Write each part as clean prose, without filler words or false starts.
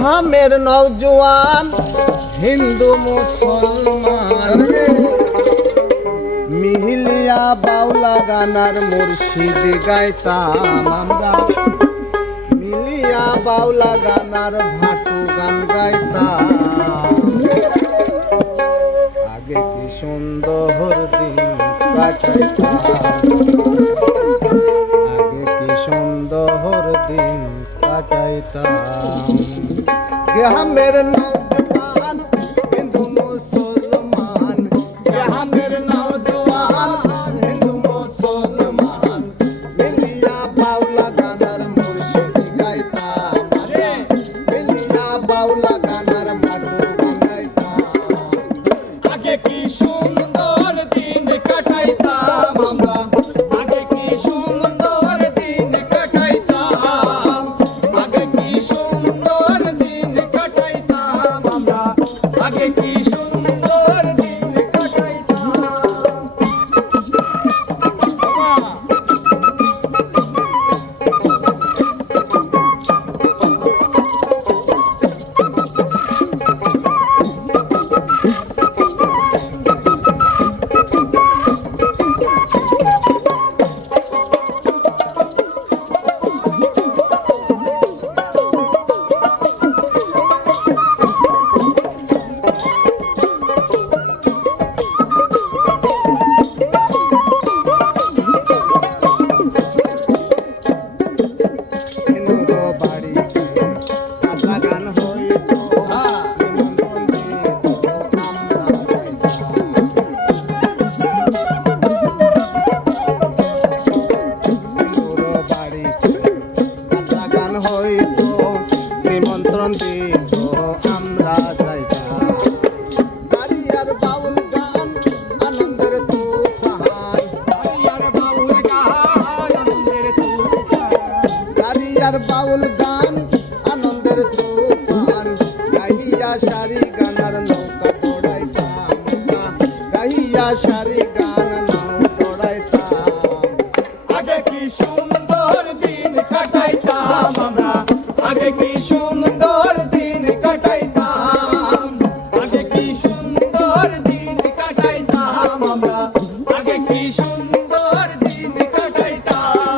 গ্রামের নওজোয়ান হিন্দু মুসলমান মিহিলিয়া বাউলা গানার মুর্শিদ গাইতাম আমরা, মিলিয়া বাউলা গানার ভাটু গান গাইতাম। আগে কি সুন্দর দিন কাটাইতাম, আগে কি সুন্দর দিন কাটাইতাম। গ্রামের নওজোয়ান হিন্দু মুসলমান, গ্রামের নওজোয়ান হিন্দু মুসলমান মিলিয়া বাউলা গানার মুর্শিদ গাইতাম, মিলিয়া বাউলা গানার ভাটু গান গাইতাম। আগে কি সুন্দর দিন কাটাইতাম আমরা, আগে কি সুন্দর দিন কাটাইতাম, আগে কি সুন্দর দিন কাটাইতাম আমরা, আগে কি সুন্দর দিন কাটাইতাম। নিমন্ত্রণ দিত আমরা যাইতাম। গাড়িয়ার বাউল গান আনন্দের তুফান, গাড়িয়ার বাউল গান আনন্দের তুফান, গাড়িয়ার বাউল গান আনন্দের তুফান। গাইয়া সারি গানার নৌকা দৌড়াইতাম, গাইয়া সারি গান নৌকা দৌড়াইতাম। আগে কি সুন্দর দিন কাটাইতাম আমরা, আগে কি সুন্দর দিন কাটাইতাম, আগে কি সুন্দর দিন কাটাইতাম আমরা, আগে কি সুন্দর দিন কাটাইতাম।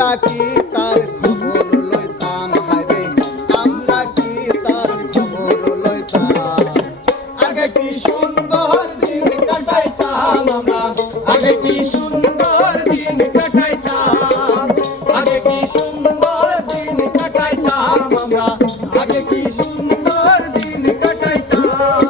আমরা কি তার খবর লইতাম হায়রে আমরা কি তার খবর লইতাম আগে কি সুন্দর দিন কাটাইতাম আমরা আগে কি সুন্দর দিন কাটাইতাম আগে কি সুন্দর দিন কাটাইতাম আমরা আগে কি সুন্দর দিন কাটাইতাম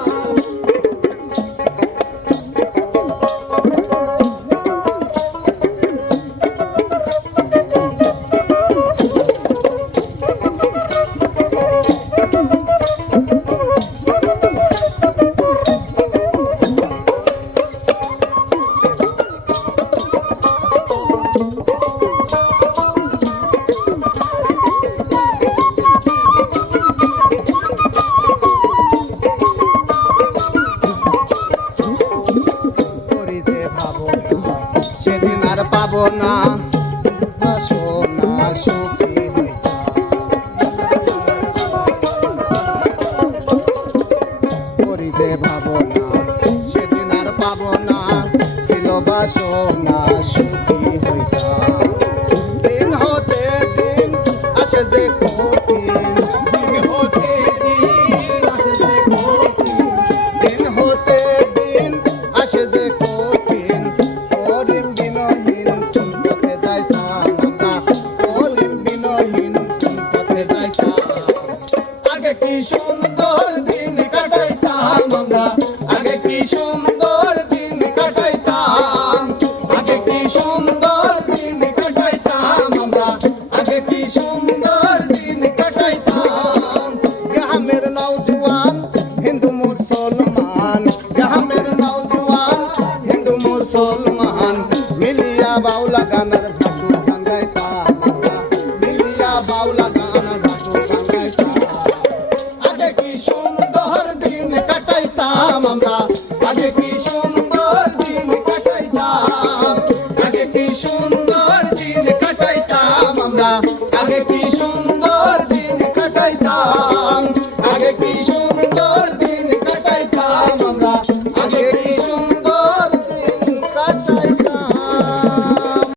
সেদিন আর পাবো না সোনা সুখী করিতে ভাবো না সেদিন আর পাবো না ছিল বা সোনা সুখী হইতাম দিন হতে দিন আসে যে কঠিন দিন হতে দিন আসে যে কঠিন দিন হতে দিন আসে যে কঠিন করিম বিনহীন কোন পথে যাইতাম আমরা করিম বিনহীন কোন পথে যাইতাম আগে কি সুন্দর দিন কাটাইতাম আমরা আগে কি সুন্দর দিন কাটাইতাম আগে কি সুন্দর দিন কাটাইতাম আমরা আগে কি সুন্দর দিন কাটাইতাম গ্রামের নওজোয়ান হিন্দু মুসলমান গ্রামের নওজোয়ান হিন্দু মুসলমান মিলিয়া বাউলা গান